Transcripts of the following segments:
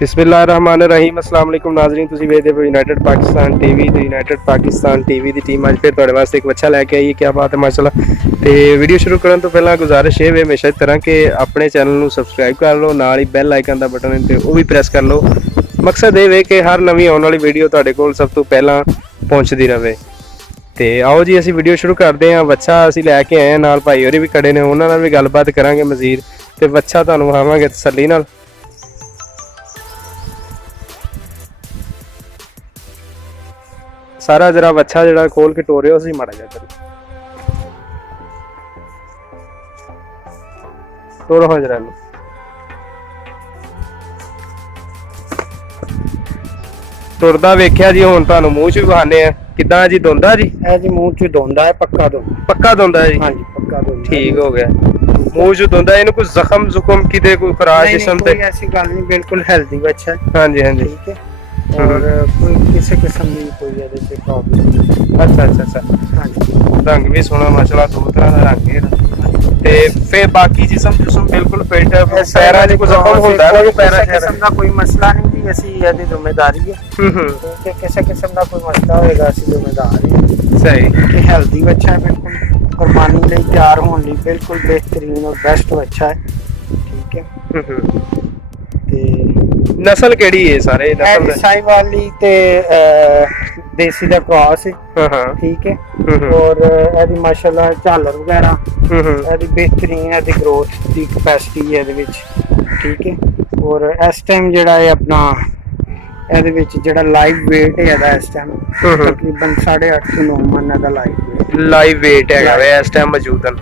बिस्मिल्लाहिर्रहमानिर्रहीम अस्सलाम वालेकुम नाज़रीन, तुसीं वेखदे पए यूनाइटेड पाकिस्तान टीवी ते यूनाइटेड पाकिस्तान टीवी दी टीम अज फिर तुहाडे वास्ते एक बच्चा लैके आई है। क्या बात है माशाल्लाह। ते वीडियो शुरू करन तो पहला गुजारिश है हमेशा की तरह कि अपने चैनल नूं सबसक्राइब कर लो, नाल ही बैल आइकन दा बटन है वो भी प्रेस कर लो। मकसद ये वे कि हर नवीं आने वाली वीडियो तुहाडे कोल सब तो पहला पहुंचती रहे। तो आओ जी असीं वीडियो शुरू करते हैं। बच्चा असीं लैके आए हैं, नाल भाई होरी भी खड़े ने, उन्हां नाल भी गलबात करांगे मजीद ते बच्चा तुहानूं विखावांगे तसल्ली नाल। सारा जरा बच्चा जरा खोल के टोरियो सी माड़ा जा कर टोरो हो जरा तुरदा वेख्या जी। हुण तुहानूं मूंह च भी बहाने आ किदां जी दोंदा जी? ए जी मुंह च दोंदा है, पक्का दोंदा है जी। हां जी पक्का दोंदा। ठीक हो गया। मूंह च दोंदा है, इन्हू कोई जख्म जुख्म किते कोई खराश जिस्म ते? कोई ऐसी गल नहीं, बिल्कुल हेल्दी बच्चा है। हां जी हां जी ठीक है। और कोई किसी किस्म की कोई ਇਹਦੇ ਤੇ प्रॉब्लम नहीं। अच्छा हां जी। रंग भी सोना माशाल्लाह, दो तरह का रंग है ते फिर बाकी जिस्म जुस्म बिल्कुल फिट है। पैरां 'ਚ कोई जख्म ਹੁੰਦਾ है? पैरां किस्म ਦਾ ਕੋਈ ਮਸਲਾ ਨਹੀਂ ਜੀ, ਅਸੀਂ ਇਹਦੀ ਜ਼ਿੰਮੇਵਾਰੀ ਹੈ। ਠੀਕ ਹੈ, ਕਿਸੇ ਕਿਸਮ ਦਾ ਕੋਈ ਮਸਲਾ ਹੋਏਗਾ ਅਸੀਂ ਜ਼ਿੰਮੇਵਾਰ ਹਾਂ। सही कि हेल्दी बच्चा है, बिल्कुल कुर्बानी लिए तैयार होने लिए बिल्कुल बेहतरीन और बेस्ट बच्चा है। ठीक है। नस्ल केड़ी है सारे? नस्ल साहिवाली ते देसी दा क्रॉस है। हां ठीक है। और एदी माशाल्लाह झालर वगैरह एदी बेहतरीन है, एदी ग्रोथ दी कैपेसिटी है एदे विच। ठीक है। और इस टाइम जेड़ा है अपना ਇਹਦੇ ਵਿੱਚ ਜਿਹੜਾ ਲਾਈਵ weight ਹੈ ਇਸ ਟਾਈਮ ਤਕਰੀਬਨ 8.5 ਤੋਂ 9 ਮਨ ਦਾ ਲਾਈਵ weight ਹੈਗਾ ਵੇ ਇਸ ਟਾਈਮ ਮੌਜੂਦਨ।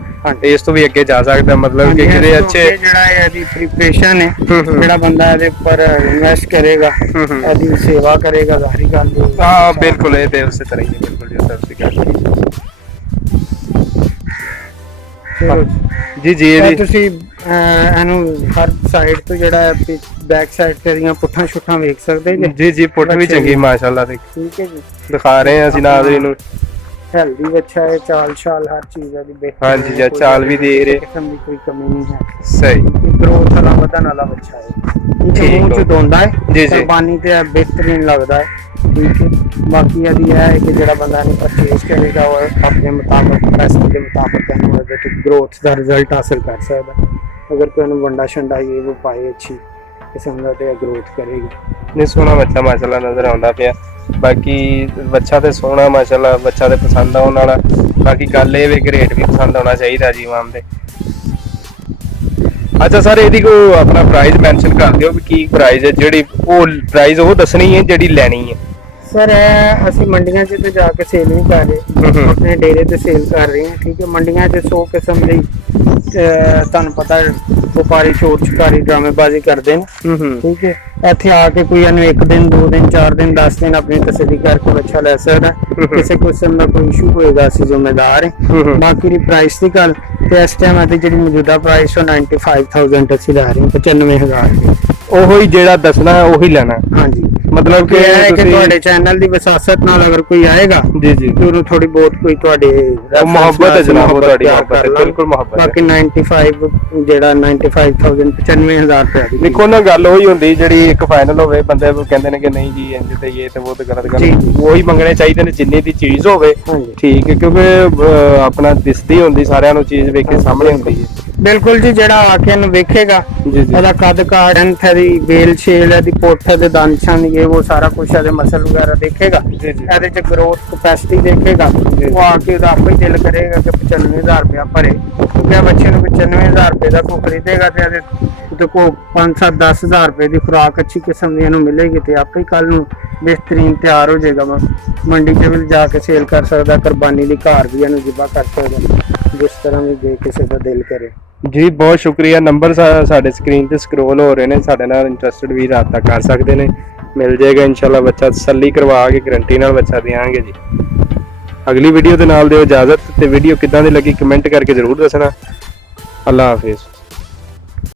ਇਸ ਤੋਂ ਵੀ ਅੱਗੇ ਜਾ ਸਕਦਾ, ਮਤਲਬ ਕਿ ਕਿਤੇ ਅੱਛੇ ਜਿਹੜਾ ਇਹਦੀ ਪ੍ਰੀਪਰੇਸ਼ਨ ਹੈ, ਜਿਹੜਾ ਬੰਦਾ ਇਹਦੇ ਉੱਪਰ ਇਨਵੈਸਟ ਕਰੇਗਾ, ਇਹਦੀ ਸੇਵਾ ਕਰੇਗਾ, ਜ਼ਾਹਰੀ ਗੱਲ ਹੈ। ਹਾਂ ਬਿਲਕੁਲ, ਇਹ ਤੇ ਉਸੇ ਤਰ੍ਹਾਂ ਹੀ ਹੈ। ਬਿਲकुल ਜੀ ਸਭ ਸਿੱਖਿਆ ਜੀ ਜੀ। ਇਹਦੀ ਤੁਸੀਂ ਇਹਨੂੰ ਹਰ ਸਾਈਡ ਤੋਂ ਜਿਹੜਾ बैक साइड तेरियां पुट्ठां शुट्ठां वेख सकदे जी जी। पुट्ठ भी चंगी माशाल्लाह। ठीक है जी, दिखा रहे हैं असि नाज़रीन नूं। हेल्दी बच्चा है, चाल शाल हर चीज है दी बेहतर। हां जी जी, चाल भी दे रहे, किस्म की कोई कमी नहीं है। सही ग्रोथ वाला वधन वाला बच्चा है। ठीक मुंह च दोंदा है जी जी, कुर्बानी ते बेहतरीन लगदा है। ठीक है। बाकी यदि है कि जेड़ा बंदा ने परचेज करेगा वो अपने मुताबिक पैसे के मुताबिक ਉਹਦੇ ਤੇ ग्रोथ ਦਾ रिजल्ट हासिल कर सकदा है। अगर कोई ਨੂੰ वंडा शंडा ये वो पाए अच्छी किस्म का ते ग्रोथ करेगी। नहीं सोना बच्चा माशाल्लाह नजर आंदा पिया। बाकी बच्चा ते सोना माशाल्लाह, बच्चा ते पसंद आने वाला। बाकी गल ये वे कि रेट भी पसंद होना चाहिए जी इमाम दे। अच्छा सर, ਇਹਦੀ को अपना प्राइस मेंशन कर दियो कि की प्राइस है, जेडी वो प्राइस वो दसनी है जेडी लेनी है। सर ਅਸੀਂ ਮੰਡੀਆਂ 'ਚ ਤੇ ਜਾ ਕੇ ਸੇਲ ਨਹੀਂ ਕਰ ਰਹੇ, ਆਪਣੇ ਡੇਰੇ ਤੇ ਸੇਲ ਕਰ ਰਹੇ ਹਾਂ। ਠੀਕ ਹੈ। ਮੰਡੀਆਂ 'ਚ 100 ਕਿਸਮ ਦੀ ਤੁਹਾਨੂੰ ਪਤਾ ਵਪਾਰੀ ਚੋਰ ਚਕਾਰੀ ਡਰਾਮੇਬਾਜ਼ੀ ਕਰਦੇ ਨੇ। ਠੀਕ ਹੈ। ਇੱਥੇ ਆ ਕੇ ਕੋਈ ਇਹਨੂੰ 1 ਦਿਨ 2 ਦਿਨ 4 ਦਿਨ 10 ਦਿਨ ਆਪਣੀ ਤਸੱਲੀ ਕਰਕੇ ਬੱਚਾ ਲੈ ਸਕਦਾ। ਕਿਸੇ ਕਿਸਮ ਦਾ ਕੋਈ ਇਸ਼ੂ ਹੋਏਗਾ ਅਸੀਂ ਜ਼ਿੰਮੇਦਾਰ ਹਾਂ। ਬਾਕੀ ਦੀ ਪ੍ਰਾਈਸ ਦੀ ਗੱਲ ਤੇ ਇਸ ਟਾਈਮ ਅਤੇ ਜਿਹੜੀ ਮੌਜੂਦਾ ਪ੍ਰਾਈਸ ਉਹ 95000 ਅਸੀਂ ਲਾ ਰਹੇ ਹਾਂ, 95000 ਉਹੀ ਜਿਹੜਾ ਦੱਸਣਾ ਹੈ ਉਹੀ ਲੈਣਾ। ਹਾਂਜੀ, मतलब कि ਤੁਹਾਡੇ ਚੈਨਲ ਦੀ ਵਿਸਾਸਤ ਨਾਲ ਅਗਰ ਕੋਈ ਆਏਗਾ ਜੀ ਜੀ ਤੇ ਉਹਨੂੰ ਥੋੜੀ ਬਹੁਤ ਕੋਈ ਤੁਹਾਡੇ ਮੁਹੱਬਤ ਹੈ ਜਨਾਬ, ਉਹ ਤੁਹਾਡੀ ਮੁਹੱਬਤ ਹੈ, ਬਿਲਕੁਲ ਮੁਹੱਬਤ। ਬਾਕੀ 95 ਜਿਹੜਾ 95000 95000 ਰੁਪਏ ਦੀ ਦੇਖੋ ਨਾ, ਗੱਲ ਉਹੀ ਹੁੰਦੀ ਜਿਹੜੀ ਇੱਕ ਫਾਈਨਲ ਹੋਵੇ। ਬੰਦੇ ਕਹਿੰਦੇ ਨੇ ਕਿ ਨਹੀਂ ਜੀ ਇੰਜ ਤੇ ਇਹ ਤੇ ਉਹ ਤੇ ਗਲਤ ਗੱਲ, ਉਹੀ ਮੰਗਣੇ ਚਾਹੀਦੇ ਨੇ ਜਿੰਨੀ ਦੀ ਚੀਜ਼ ਹੋਵੇ। ਠੀਕ ਹੈ, ਕਿਉਂਕਿ ਆਪਣਾ ਦਿਸਦੀ ਹੁੰਦੀ ਸਾਰਿਆਂ ਨੂੰ ਚੀਜ਼ ਵੇਖ ਕੇ ਸਾਹਮਣੇ ਹੁੰਦੀ ਹੈ। ਬਿਲकुल जी, ਜਿਹੜਾ ਆ ਕੇ ਇਹਨੂੰ ਵੇਖੇਗਾ ਇਹਦਾ ਕੱਦ ਕਾਠ ਦੀ ਵੇਲ ਛੇਲ ਇਹਦੀ ਪੁੱਠ ਦੇ ਦੰਦਾਂ ਦੀ ਇਹ ਉਹ ਸਾਰਾ ਕੁਝ ਇਹਦੇ ਮਸਲ ਵਗੈਰਾ ਦੇਖੇਗਾ, ਇਹਦੇ ਚ ਗਰੋਥ ਕਪੈਸਿਟੀ ਦੇਖੇਗਾ। ਉਹ ਆ ਕੇ ਉਹਦਾ ਆਪੇ ਦਿਲ ਕਰੇਗਾ ਕਿ 95000 ਰੁਪਇਆ ਭਰੇ। ਕਿਉਂਕਿ ਬੱਚੇ ਨੂੰ 95000 ਰੁਪਏ ਦਾ ਕੋਈ ਖਰੀਦੇਗਾ ਤੇ ਇਹਦੇ ਕੋਲ 5-7 10,000 ਰੁਪਏ ਦੀ ਖੁਰਾਕ ਅੱਛੀ ਕਿਸਮ ਦੀ ਇਹਨੂੰ ਮਿਲੇਗੀ ਤੇ ਆਪੇ ਕੱਲ ਨੂੰ बेहतरीन तैयार हो जाएगा। मंडी च भी जाके सेल कर सकता, कुर्बानी दी घर भी इहनूं जिबा कर सकदा, जिस तरह भी जे किसी का दिल करे। जी बहुत शुक्रिया। नंबर साडे स्क्रीन ते स्क्रोल हो रहे हैं, साडे नाल इंटरस्टेड भी राबता कर सकते हैं, मिल जाएगा इंशाल्लाह। बच्चा तसल्ली करवा के गारंटी नाल बच्चा देंगे जी। अगली वीडियो दे नाल दिओ इजाजत, ते वीडियो किदां दी लगी कमेंट करके जरूर दसना। अल्लाह हाफिज़।